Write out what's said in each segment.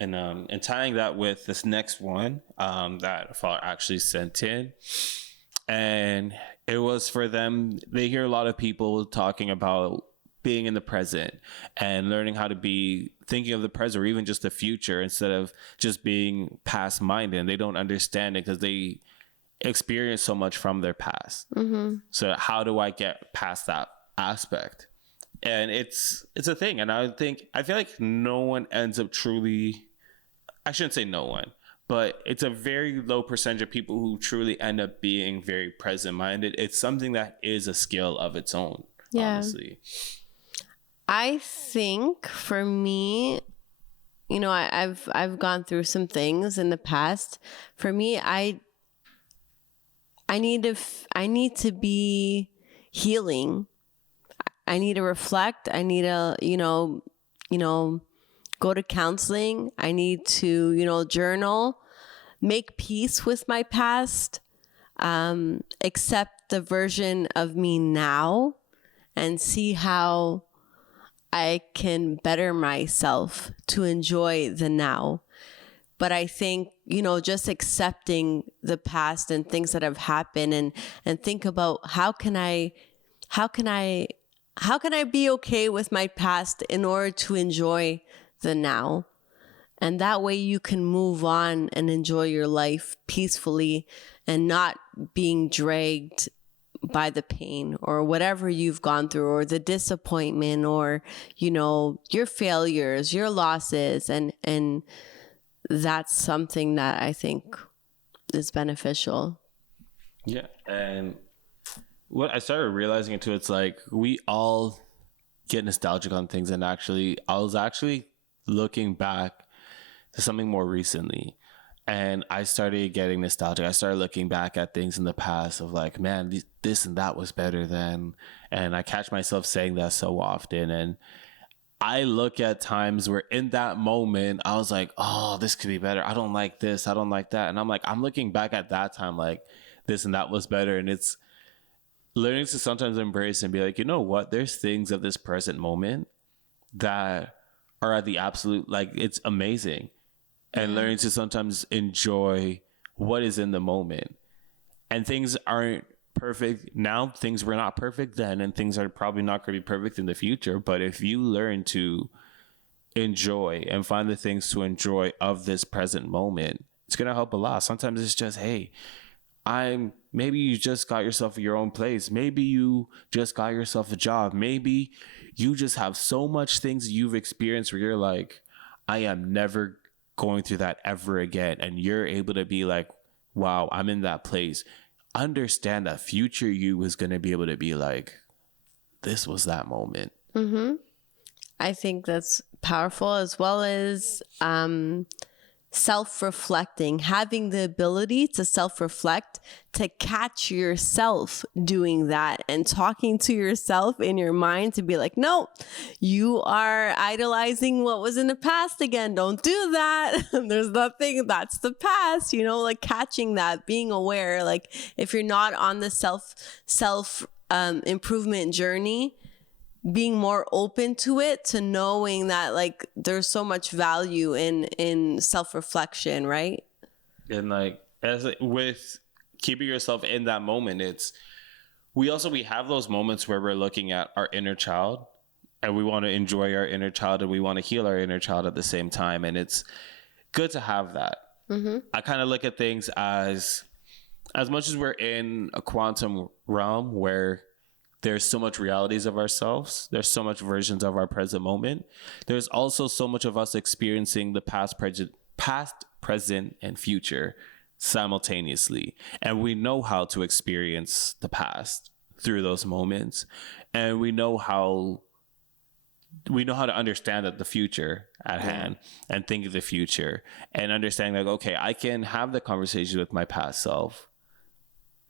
And tying that with this next one that Father actually sent in, and it was for them. They hear a lot of people talking about being in the present and learning how to be thinking of the present or even just the future instead of just being past minded. And they don't understand it because they experience so much from their past. So how do I get past that aspect? And it's a thing. And I feel like no one ends up truly, I shouldn't say no one, but it's a very low percentage of people who truly end up being very present minded. It's something that is a skill of its own, honestly. I think for me, you know, I've gone through some things in the past. For me, I need to be healing. I need to reflect. I need to, go to counseling. I need to, journal, make peace with my past, accept the version of me now, and see how I can better myself to enjoy the now. But I think, just accepting the past and things that have happened and think about how can I be okay with my past in order to enjoy the now? And that way you can move on and enjoy your life peacefully and not being dragged by the pain or whatever you've gone through or the disappointment or, your failures, your losses. And that's something that I think is beneficial. Yeah. And what I started realizing it too, it's like we all get nostalgic on things. And actually, I was actually looking back to something more recently. And I started getting nostalgic. I started looking back at things in the past of like, man, this and that was better then. And I catch myself saying that so often. And I look at times where in that moment, I was like, oh, this could be better. I don't like this. I don't like that. And I'm like, I'm looking back at that time like this and that was better. And it's learning to sometimes embrace and be like, you know what? There's things of this present moment that are at the absolute, like, it's amazing. And learning to sometimes enjoy what is in the moment. And things aren't perfect now. Things were not perfect then, and things are probably not going to be perfect in the future. But if you learn to enjoy and find the things to enjoy of this present moment, it's going to help a lot. Sometimes it's just, hey, maybe you just got yourself your own place. Maybe you just got yourself a job. Maybe you just have so much things you've experienced where you're like, I am never going through that ever again. And you're able to be like, wow, I'm in that place. Understand that future you is going to be able to be like, this was that moment. I think that's powerful, as well as self-reflecting, having the ability to self-reflect, to catch yourself doing that and talking to yourself in your mind to be like, no, you are idolizing what was in the past again. Don't do that. There's nothing, that's the past, like catching that, being aware. Like if you're not on the self improvement journey, being more open to it, to knowing that like there's so much value in self-reflection, right? And like with keeping yourself in that moment, we have those moments where we're looking at our inner child and we want to enjoy our inner child and we want to heal our inner child at the same time. And it's good to have that. I kind of look at things as much as we're in a quantum realm where there's so much realities of ourselves, there's so much versions of our present moment, there's also so much of us experiencing the past, present, and future simultaneously. And we know how to experience the past through those moments. And we know how to understand that the future at hand and think of the future and understand like, okay, I can have the conversation with my past self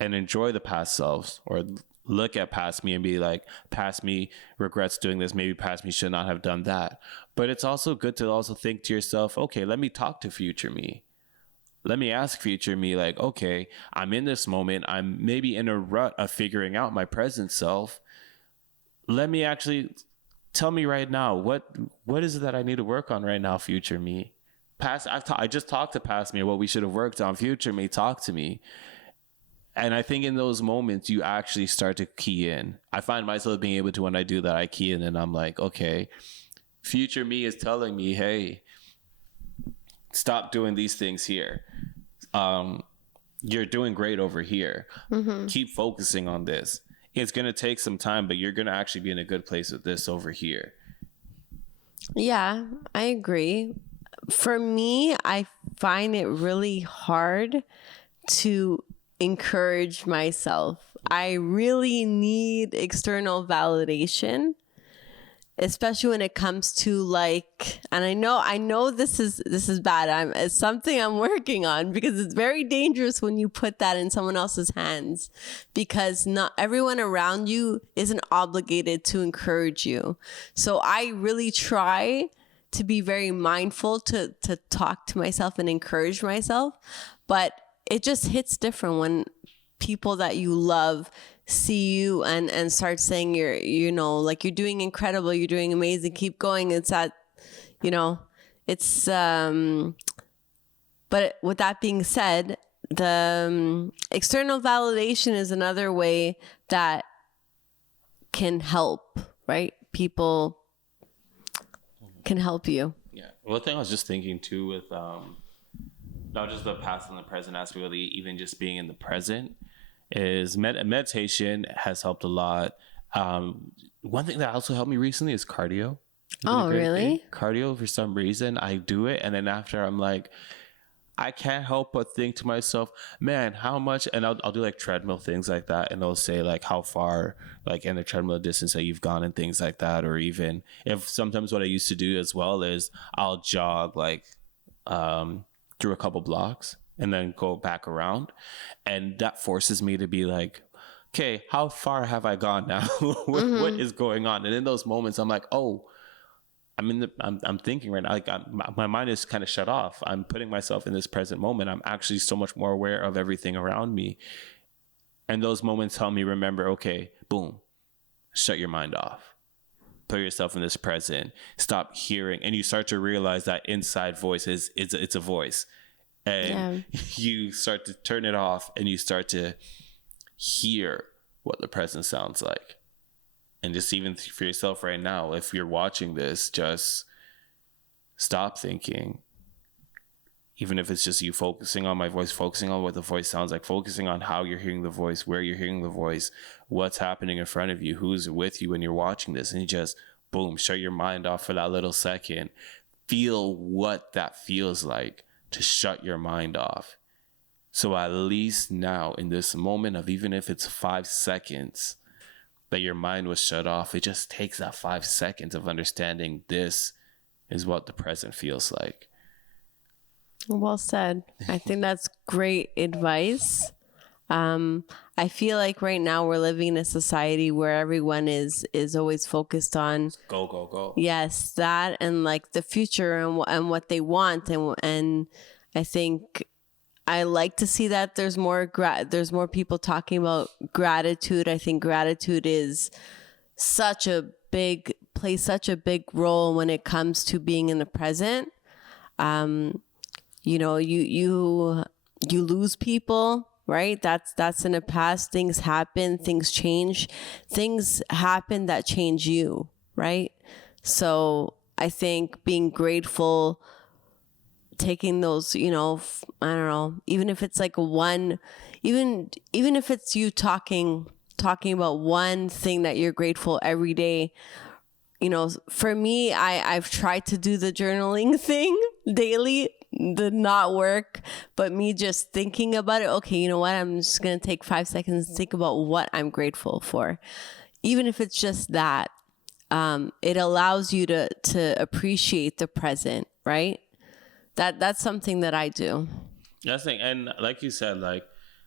and enjoy the past selves, or look at past me and be like, past me regrets doing this. Maybe past me should not have done that. But it's also good to also think to yourself, okay, let me talk to future me. Let me ask future me like, okay, I'm in this moment. I'm maybe in a rut of figuring out my present self. Let me actually tell me right now, what is it that I need to work on right now, future me? I just talked to past me what we should have worked on. Future me talk to me. And I think in those moments, you actually start to key in. I find myself being able to, when I do that, I key in and I'm like, okay, future me is telling me, hey, stop doing these things here. You're doing great over here. Keep focusing on this. It's going to take some time, but you're going to actually be in a good place with this over here. Yeah, I agree. For me, I find it really hard to encourage myself. I really need external validation, especially when it comes to like, and I know this is bad. It's something I'm working on, because it's very dangerous when you put that in someone else's hands, because not everyone around you isn't obligated to encourage you. So I really try to be very mindful to talk to myself and encourage myself, but it just hits different when people that you love see you and start saying like you're doing incredible, you're doing amazing, keep going. It's that, it's but with that being said, the external validation is another way that can help, right? People can help you. Yeah. One thing I was just thinking too with not just the past and the present aspect, really even just being in the present, is meditation has helped a lot. One thing that also helped me recently is cardio. Oh, really? Cardio, for some reason, I do it, and then after I'm like, I can't help but think to myself, man, how much, and I'll do like treadmill things like that, and it'll say like how far, like in the treadmill distance that you've gone and things like that, or even if sometimes what I used to do as well is I'll jog like through a couple blocks and then go back around, and that forces me to be like, okay, how far have I gone now? What is going on? And in those moments, I'm like, oh, I'm thinking right now, like my mind is kind of shut off. I'm putting myself in this present moment. I'm actually so much more aware of everything around me. And those moments help me remember, okay, boom, shut your mind off. Put yourself in this present. Stop hearing. And you start to realize that inside voice it's a voice. And you start to turn it off and you start to hear what the present sounds like. And just even for yourself right now, if you're watching this, just stop thinking. Even if it's just you focusing on my voice, focusing on what the voice sounds like, focusing on how you're hearing the voice, where you're hearing the voice, what's happening in front of you, who's with you when you're watching this. And you just, boom, shut your mind off for that little second. Feel what that feels like to shut your mind off. So at least now in this moment of, even if it's 5 seconds, that your mind was shut off, it just takes that 5 seconds of understanding this is what the present feels like. Well said. I think that's great advice. I feel like right now we're living in a society where everyone is always focused on go. Yes, that, and like the future and what they want, and I think I like to see that there's more people talking about gratitude. I think gratitude is plays such a big role when it comes to being in the present. You lose people, right? That's in the past. Things happen, things change, things happen that change you, right? So I think being grateful, taking those, I don't know, even if it's like even if it's you talking about one thing that you're grateful every day. For me, I've tried to do the journaling thing daily, did not work, but me just thinking about it, okay, you know what, I'm just going to take 5 seconds to think about what I'm grateful for. Even if it's just that, it allows you to appreciate the present, right? That's something that I do. That's the thing. And like you said, like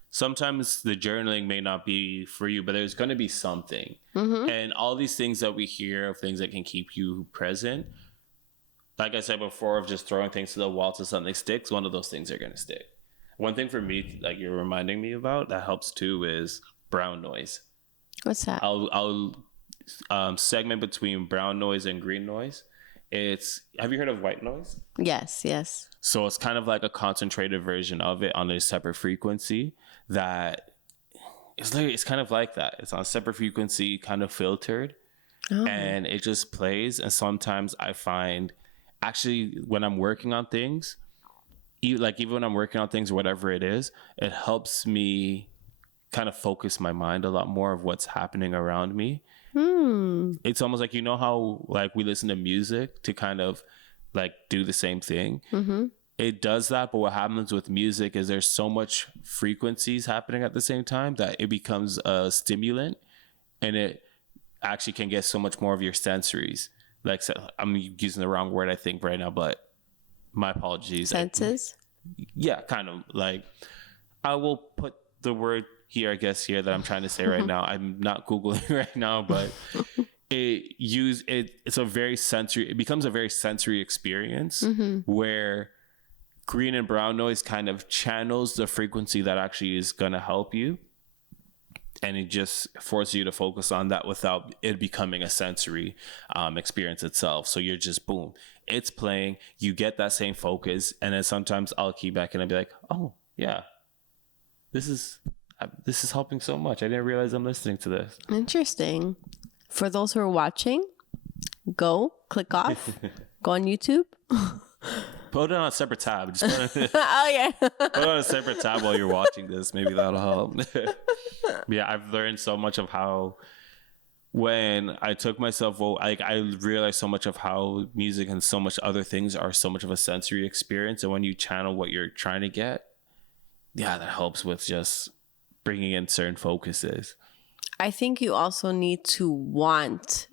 sometimes the journaling may not be for you, but there's going to be something. And all these things that we hear of things that can keep you present, like I said before, of just throwing things to the wall till something sticks, one of those things are going to stick. One thing for me, like you're reminding me about, that helps too, is brown noise. What's that? I'll segment between brown noise and green noise. Have you heard of white noise? Yes. So it's kind of like a concentrated version of it on a separate frequency that it's kind of like that. It's on a separate frequency, kind of filtered, and it just plays. And sometimes I find actually when I'm working on things, even when I'm working on things, whatever it is, it helps me kind of focus my mind a lot more of what's happening around me. It's almost like, how like we listen to music to kind of like do the same thing. It does that, but what happens with music is there's so much frequencies happening at the same time that it becomes a stimulant, and it actually can get so much more of your sensories. Like, I'm using the wrong word I think right now, but my apologies. Senses? Yeah, kind of like, I will put the word here, I guess, here that I'm trying to say right now. I'm not Googling right now, but it becomes a very sensory experience where green and brown noise kind of channels the frequency that actually is going to help you. And it just forces you to focus on that without it becoming a sensory experience itself. So you're just, boom, it's playing, you get that same focus. And then sometimes I'll key back and I'll be like, oh yeah, this is helping so much. I didn't realize I'm listening to this. Interesting. For those who are watching, click off, go on YouTube. Put it on a separate tab. Just put Oh yeah. it on a separate tab while you're watching this. Maybe that'll help. Yeah, I've learned so much of how when I took myself, I realized so much of how music and so much other things are so much of a sensory experience. And when you channel what you're trying to get, yeah, that helps with just bringing in certain focuses. I think you also need to want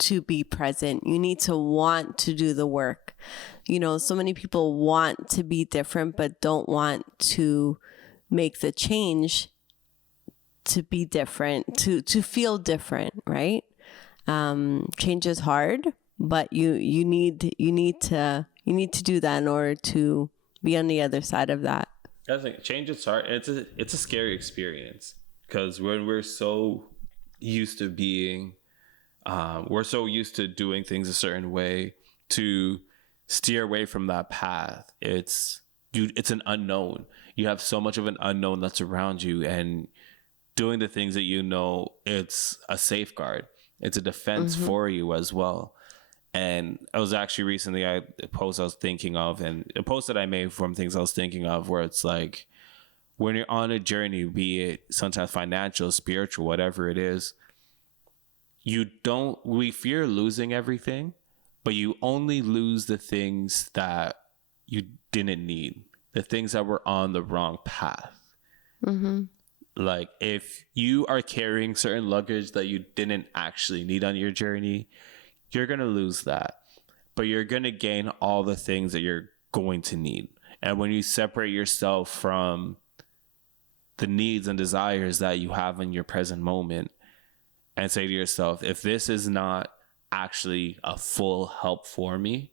to be present. You need to want to do the work. So many people want to be different, but don't want to make the change to be different, to feel different, right? Change is hard, but you need to do that in order to be on the other side of that. I think change is hard. It's a scary experience because when we're so used to being, we're so used to doing things a certain way, to steer away from that path. It's an unknown. You have so much of an unknown that's around you, and doing the things that it's a safeguard. It's a defense for you as well. And I was actually recently, a post I was thinking of, and a post that I made from things I was thinking of, where it's like, when you're on a journey, be it sometimes financial, spiritual, whatever it is, we fear losing everything, but you only lose the things that you didn't need, the things that were on the wrong path. Like, if you are carrying certain luggage that you didn't actually need on your journey, you're going to lose that, but you're going to gain all the things that you're going to need. And when you separate yourself from the needs and desires that you have in your present moment and say to yourself, if this is not actually a full help for me,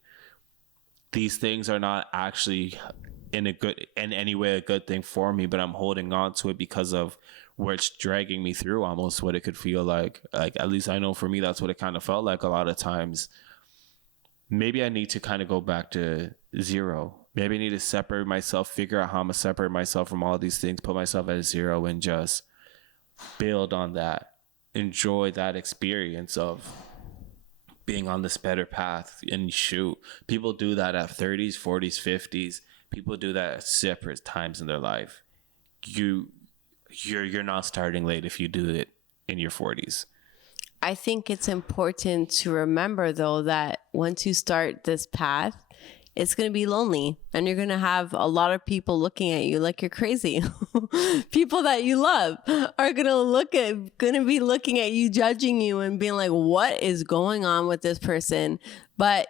these things are not actually in any way a good thing for me, but I'm holding on to it because of where it's dragging me through, almost what it could feel like at least I know for me, that's what it kind of felt like a lot of times. Maybe I need to kind of go back to zero. Maybe I need to separate myself, figure out how I'm going to separate myself from all these things, put myself at zero, and just build on that. Enjoy that experience of being on this better path. And shoot, people do that at 30s, 40s, 50s. People do that at separate times in their life. You're not starting late if you do it in your 40s. I think it's important to remember, though, that once you start this path, it's going to be lonely, and you're going to have a lot of people looking at you like you're crazy. People that you love are going to be looking at you, judging you, and being like, what is going on with this person? But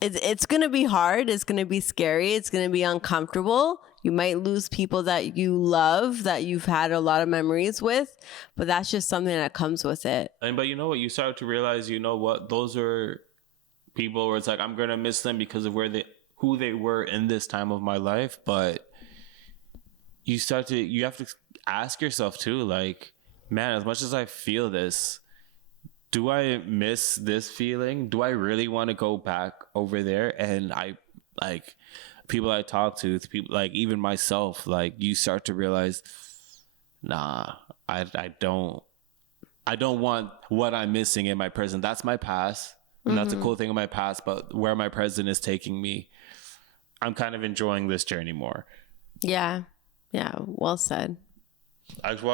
it's going to be hard. It's going to be scary. It's going to be uncomfortable. You might lose people that you love, that you've had a lot of memories with, but that's just something that comes with it. But you know what? You start to realize, those are people where it's like, I'm going to miss them because of who they were in this time of my life. But you have to ask yourself too, like, man, as much as I feel this, do I miss this feeling? Do I really want to go back over there? And I like people I talk to people like even myself, like you start to realize, nah, I don't want what I'm missing in my present. That's my past. And that's a cool thing in my past, but where my present is taking me, I'm kind of enjoying this journey more. Yeah. Yeah. Well said. I